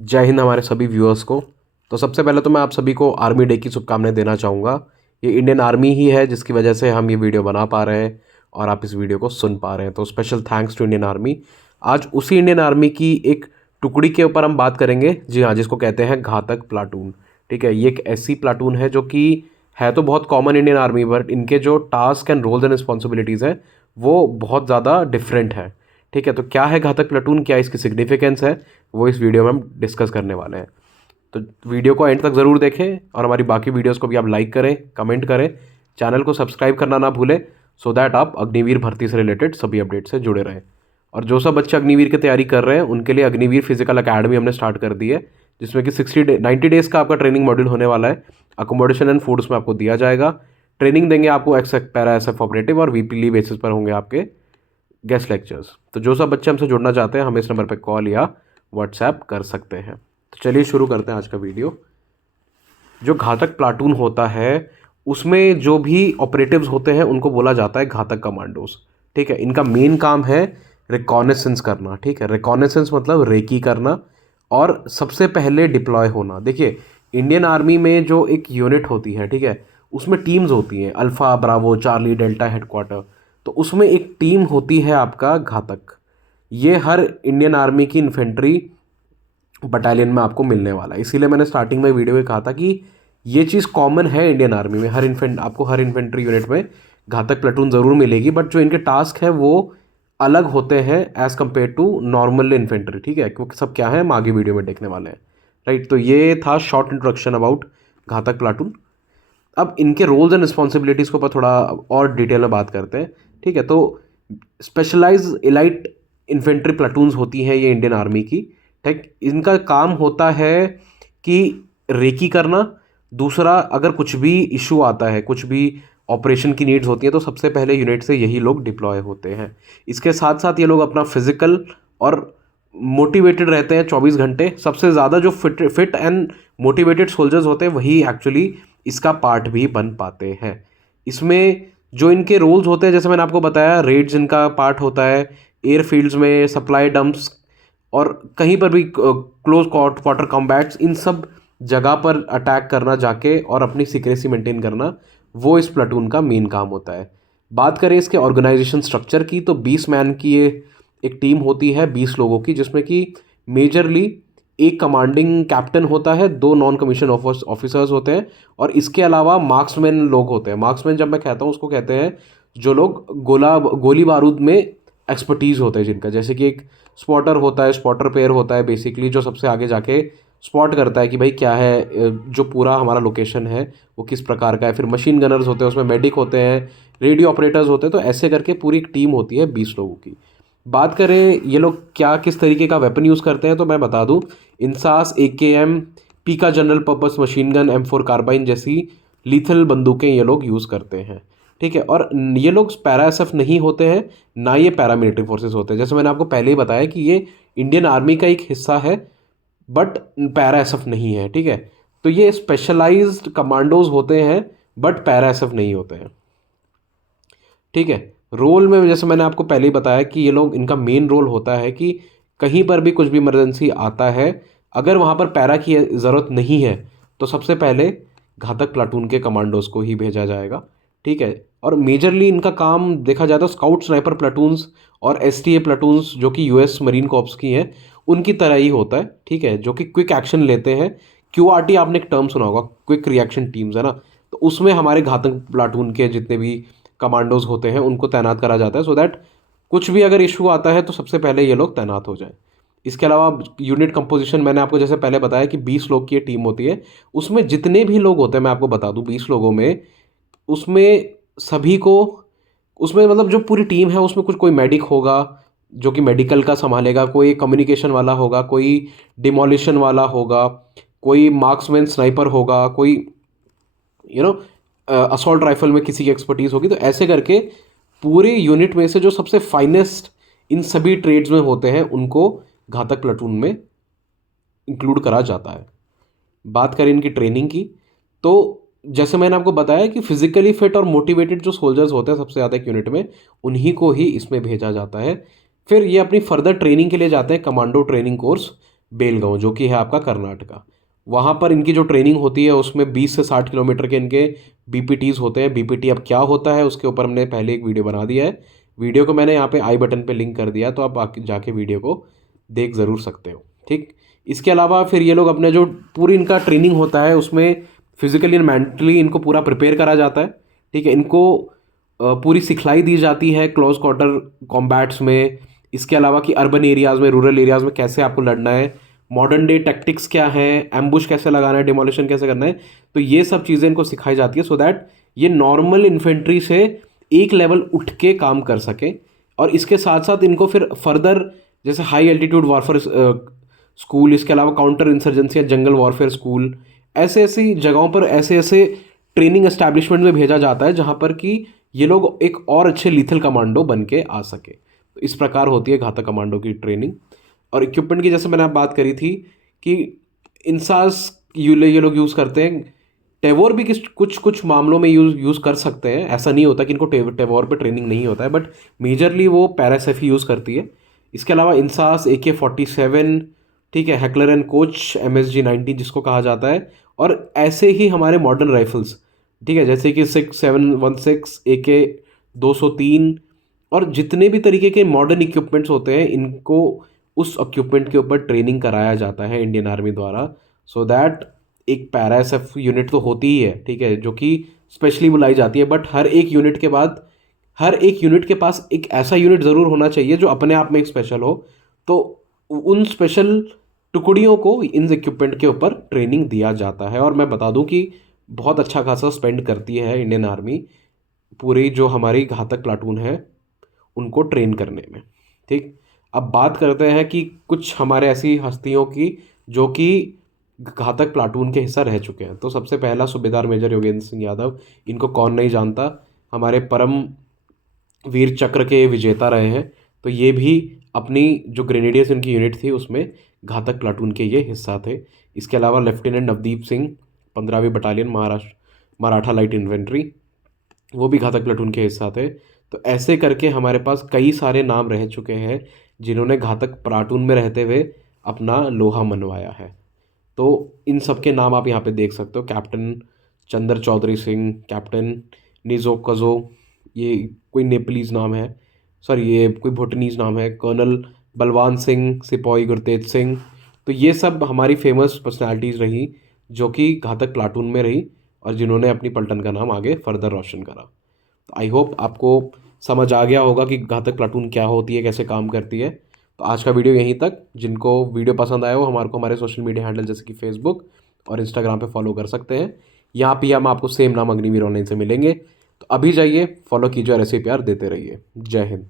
जय हिंद हमारे सभी व्यूअर्स को। तो सबसे पहले तो मैं आप सभी को आर्मी डे की शुभकामनाएं देना चाहूँगा। ये इंडियन आर्मी ही है जिसकी वजह से हम ये वीडियो बना पा रहे हैं और आप इस वीडियो को सुन पा रहे हैं, तो special thanks to Indian army. आज उसी इंडियन आर्मी की एक टुकड़ी के ऊपर हम बात करेंगे, जी हाँ, जिसको कहते हैं घातक प्लाटून। ठीक है, ये एक ऐसी प्लाटून है जो कि है तो बहुत कॉमन इंडियन आर्मी, बट इनके जो task and roles and responsibilities हैं वो बहुत ज़्यादा डिफरेंट है। ठीक है, तो क्या है घातक प्लाटून, क्या इसकी सिग्निफिकेंस है, वो इस वीडियो में हम डिस्कस करने वाले हैं। तो वीडियो को एंड तक ज़रूर देखें और हमारी बाकी वीडियोस को भी आप लाइक करें, कमेंट करें, चैनल को सब्सक्राइब करना ना भूलें, सो दैट आप अग्निवीर भर्ती से रिलेटेड सभी अपडेट से जुड़े रहें। और जो सब बच्चे अग्निवीर की तैयारी कर रहे हैं उनके लिए अग्निवीर फिजिकल अकेडमी हमने स्टार्ट कर दी है, जिसमें कि 90 डेज़ का आपका ट्रेनिंग मॉड्यूल होने वाला है। अकोमोडेशन एंड फूड उसमें आपको दिया जाएगा। ट्रेनिंग देंगे आपको पैरा एस एफ ऑपरेटिव, और वीकली बेसिस पर होंगे आपके गेस्ट लेक्चर्स। तो जो सब बच्चे हमसे जुड़ना चाहते हैं हमें इस नंबर पर कॉल या व्हाट्सएप कर सकते हैं। तो चलिए शुरू करते हैं आज का वीडियो। जो घातक प्लाटून होता है उसमें जो भी ऑपरेटिव्स होते हैं उनको बोला जाता है घातक कमांडोज। ठीक है, इनका मेन काम है रिकॉनेसेंस करना। ठीक है, रिकॉनेसेंस मतलब रेकी करना और सबसे पहले डिप्लॉय होना। देखिए, इंडियन आर्मी में जो एक यूनिट होती है, ठीक है, उसमें टीम्स होती हैं, alpha, Bravo, Charlie, delta, headquarter. तो उसमें एक टीम होती है आपका घातक। ये हर इंडियन आर्मी की इन्फेंट्री बटालियन में आपको मिलने वाला है। इसीलिए मैंने स्टार्टिंग में वीडियो में कहा था कि ये चीज़ कॉमन है इंडियन आर्मी में। आपको हर इन्फेंट्री यूनिट में घातक प्लेटून ज़रूर मिलेगी, बट जो इनके टास्क है वो अलग होते हैं as compare to normal infantry. ठीक है, क्योंकि सब क्या है हम आगे वीडियो में देखने वाले हैं। राइट, तो ये था शॉर्ट इंट्रोडक्शन अबाउट घातक प्लाटून। अब इनके रोल्स एंड रिस्पॉन्सिबिलिटीज़ के ऊपर थोड़ा और डिटेल में बात करते हैं। ठीक है, तो स्पेशलाइज एलाइट इन्फेंट्री प्लाटून्स होती हैं ये इंडियन आर्मी की। ठीक, इनका काम होता है कि रेकी करना। दूसरा, अगर कुछ भी इशू आता है, कुछ भी ऑपरेशन की नीड्स होती है, तो सबसे पहले यूनिट से यही लोग डिप्लॉय होते हैं। इसके साथ साथ ये लोग अपना फिजिकल और मोटिवेटेड रहते हैं 24 घंटे। सबसे ज़्यादा जो फिट एंड मोटिवेटेड सोल्जर्स होते हैं वही एक्चुअली इसका पार्ट भी बन पाते हैं। इसमें जो इनके रोल्स होते हैं, जैसे मैंने आपको बताया, रेड्स इनका पार्ट होता है, एयरफील्ड्स में सप्लाई डंप्स, और कहीं पर भी क्लोज क्वार्टर कॉम्बैट्स, इन सब जगह पर अटैक करना जाके और अपनी सीक्रेसी मेंटेन करना, वो इस प्लाटून का मेन काम होता है। बात करें इसके ऑर्गेनाइजेशन स्ट्रक्चर की, तो 20 मैन की ये एक टीम होती है, 20 लोगों की, जिसमें कि मेजरली एक कमांडिंग कैप्टन होता है, 2 नॉन कमीशन ऑफिसर्स होते हैं, और इसके अलावा मार्क्समैन लोग होते हैं। मार्क्समैन जब मैं कहता हूँ उसको कहते हैं जो लोग गोली बारूद में एक्सपर्टीज़ होते हैं जिनका, जैसे कि एक स्पॉटर होता है, स्पॉटर पेयर होता है बेसिकली, जो सबसे आगे जाके स्पॉट करता है कि भाई क्या है, जो पूरा हमारा लोकेशन है वो किस प्रकार का है। फिर मशीन गनर्स होते हैं, उसमें मेडिक होते हैं, रेडियो ऑपरेटर्स होते हैं। तो ऐसे करके पूरी एक टीम होती है 20 लोगों की। बात करें ये लोग क्या किस तरीके का वेपन यूज़ करते हैं, तो मैं बता दूं, INSAS, AKM, PK general purpose machine gun, M4 carbine जैसी लीथल बंदूकें ये लोग यूज़ करते हैं। ठीक है, और ये लोग पैरा एसएफ नहीं होते हैं, ना ये पैरामिलिट्री फोर्सेस होते हैं। जैसे मैंने आपको पहले ही बताया कि ये इंडियन आर्मी का एक हिस्सा है, बट पैरा एसएफ नहीं है। ठीक है, तो ये स्पेशलाइज्ड कमांडोज होते हैं, बट पैरा एसएफ नहीं होते हैं। ठीक है, रोल में जैसे मैंने आपको पहले ही बताया कि ये लोग, इनका मेन रोल होता है कि कहीं पर भी कुछ भी इमरजेंसी आता है, अगर वहाँ पर पैरा की ज़रूरत नहीं है तो सबसे पहले घातक प्लाटून के कमांडोज को ही भेजा जाएगा। ठीक है, और मेजरली इनका काम देखा जाए तो स्काउट स्नाइपर प्लाटून्स और STA प्लाटून्स जो कि US मरीन कॉर्प्स की हैं उनकी तरह ही होता है। ठीक है, जो कि क्विक एक्शन लेते हैं। QRT आपने एक टर्म सुना होगा, क्विक रिएक्शन टीम्स, है ना। तो उसमें हमारे घातक प्लाटून के जितने भी कमांडोज होते हैं उनको तैनात करा जाता है, सो दैट कुछ भी अगर इशू आता है तो सबसे पहले ये लोग तैनात हो जाएं। इसके अलावा यूनिट कंपोजिशन मैंने आपको जैसे पहले बताया कि 20 लोग की ये टीम होती है। उसमें जितने भी लोग होते हैं, मैं आपको बता दूं, 20 लोगों में, उसमें सभी को, उसमें मतलब जो पूरी टीम है उसमें कुछ कोई मेडिक होगा जो कि मेडिकल का संभालेगा, कोई कम्युनिकेशन वाला होगा, कोई डिमोलिशन वाला होगा, कोई मार्क्समैन स्नाइपर होगा, कोई असॉल्ट राइफल में किसी की एक्सपर्टीज़ होगी। तो ऐसे करके पूरे यूनिट में से जो सबसे फाइनेस्ट इन सभी ट्रेड्स में होते हैं उनको घातक प्लाटून में इंक्लूड करा जाता है। बात करें इनकी ट्रेनिंग की, तो जैसे मैंने आपको बताया कि फिजिकली फिट और मोटिवेटेड जो सोल्जर्स होते हैं सबसे ज़्यादा एक यूनिट में, उन्हीं को ही इसमें भेजा जाता है। फिर ये अपनी फर्दर ट्रेनिंग के लिए जाते हैं कमांडो ट्रेनिंग कोर्स, बेलगांव, जो कि है आपका कर्नाटका। वहाँ पर इनकी जो ट्रेनिंग होती है उसमें 20 से 60 किलोमीटर के इनके बीपीटीज होते हैं। बीपीटी अब क्या होता है उसके ऊपर हमने पहले एक वीडियो बना दिया है। वीडियो को मैंने यहाँ पे आई बटन पे लिंक कर दिया, तो आप आके जाके वीडियो को देख ज़रूर सकते हो। ठीक, इसके अलावा फिर ये लोग अपने जो पूरी इनका ट्रेनिंग होता है उसमें फिजिकली एंड मेंटली इनको पूरा प्रिपेयर करा जाता है। ठीक है, इनको पूरी सिखलाई दी जाती है क्लोज क्वार्टर कॉम्बैट्स में। इसके अलावा कि अर्बन एरियाज़ में, रूरल एरियाज़ में कैसे आपको लड़ना है, मॉडर्न डे टैक्टिक्स क्या है, एम्बुश कैसे लगाना है, डिमोलिशन कैसे करना है, तो ये सब चीज़ें इनको सिखाई जाती है सो दैट ये नॉर्मल इन्फेंट्री से एक लेवल उठ के काम कर सके। और इसके साथ साथ इनको फिर फर्दर जैसे हाई एल्टीट्यूड वॉरफेयर स्कूल, इसके अलावा काउंटर इंसर्जेंसी या जंगल वॉरफेयर स्कूल, ऐसे ऐसी जगहों पर ऐसे ऐसे ट्रेनिंग एस्टैब्लिशमेंट में भेजा जाता है जहाँ पर कि ये लोग एक और अच्छे लीथल कमांडो बन के आ सके। तो इस प्रकार होती है घातक कमांडो की ट्रेनिंग। और इक्विपमेंट की जैसे मैंने आप बात करी थी कि इंसास ये लोग यूज़ करते हैं। टेवोर भी कुछ कुछ मामलों में यूज़ कर सकते हैं, ऐसा नहीं होता कि इनको टेवोर पे ट्रेनिंग नहीं होता है, बट मेजरली वो पैरासेफ ही यूज़ करती है। इसके अलावा इंसास, AK-47, ठीक है, हैकलर एंड कोच, MSG-90 जिसको कहा जाता है, और ऐसे ही हमारे मॉडर्न राइफल्स, ठीक है, जैसे कि 6716, AK-203 और जितने भी तरीके के मॉडर्न इक्विपमेंट्स होते हैं इनको उस इक्विपमेंट के ऊपर ट्रेनिंग कराया जाता है इंडियन आर्मी द्वारा, सो दैट एक पैरा एसएफ यूनिट तो होती ही है, ठीक है, जो कि स्पेशली बुलाई जाती है, बट हर एक यूनिट के बाद हर एक यूनिट के पास एक ऐसा यूनिट ज़रूर होना चाहिए जो अपने आप में एक स्पेशल हो। तो उन स्पेशल टुकड़ियों को इन इक्विपमेंट के ऊपर ट्रेनिंग दिया जाता है। और मैं बता दूं कि बहुत अच्छा खासा स्पेंड करती है इंडियन आर्मी पूरी जो हमारी घातक प्लाटून है उनको ट्रेन करने में। ठीक, अब बात करते हैं कि कुछ हमारे ऐसी हस्तियों की जो कि घातक प्लाटून के हिस्सा रह चुके हैं। तो सबसे पहला सूबेदार मेजर योगेंद्र सिंह यादव, इनको कौन नहीं जानता, हमारे परम वीर चक्र के विजेता रहे हैं। तो ये भी अपनी जो ग्रेनेडियर्स इनकी यूनिट थी उसमें घातक प्लाटून के ये हिस्सा थे। इसके अलावा लेफ्टिनेंट नवदीप सिंह, 15वीं battalion Maharashtra Maratha light infantry, वो भी घातक प्लाटून के हिस्सा थे। तो ऐसे करके हमारे पास कई सारे नाम रह चुके हैं जिन्होंने घातक प्लाटून में रहते हुए अपना लोहा मनवाया है। तो इन सब के नाम आप यहाँ पे देख सकते हो, कैप्टन चंद्र चौधरी सिंह, कैप्टन निजो कजो, ये कोई नेपालीज नाम है, सॉरी ये कोई भूटानीज नाम है, कर्नल बलवान सिंह, सिपाही गुरतेज सिंह। तो ये सब हमारी फेमस पर्सनालिटीज़ रही जो कि घातक प्लाटून में रही और जिन्होंने अपनी पलटन का नाम आगे फर्दर रोशन करा। तो आई होप आपको समझ आ गया होगा कि घातक प्लाटून क्या होती है, कैसे काम करती है। तो आज का वीडियो यहीं तक। जिनको वीडियो पसंद आया हो हमारे सोशल मीडिया हैंडल जैसे कि फेसबुक और इंस्टाग्राम पे फॉलो कर सकते हैं। यहाँ पे हम आपको सेम नाम अग्निवीर ऑनलाइन से मिलेंगे। तो अभी जाइए, फॉलो कीजिए और ऐसे ही प्यार देते रहिए। जय हिंद।